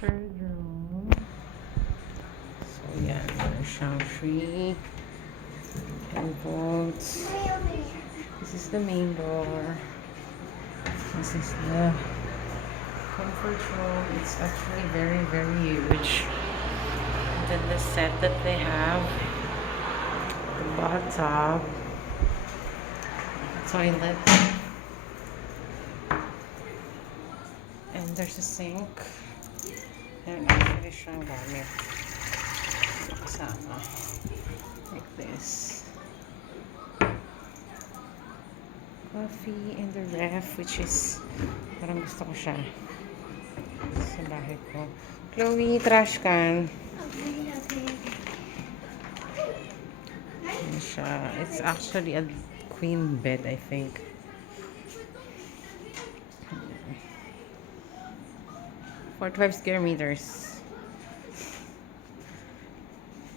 third. So, yan. Meron siyang votes. This is the main door. This is the comfort room. It's actually very, very huge. And then the set that they have, the bathtub, toilet, and there's a sink. And actually siyang gamit. Kasama. Like this. Coffee and the ref, which is parang gusto ko siya sa bahay ko. Chloe, trash can. Ano siya? It's actually a queen bed, I think. Forty-five square meters.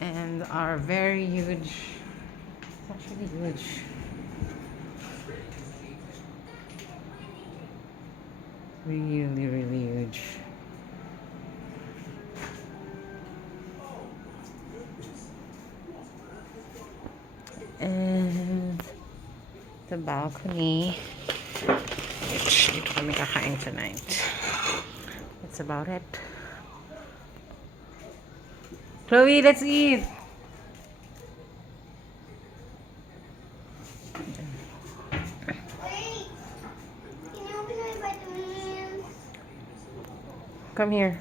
And are very huge. It's actually huge. Really, really huge. And the balcony, which kami kakain tonight. That's about it. Chloe, let's eat! Wait! Can you open my vitamins? Come here.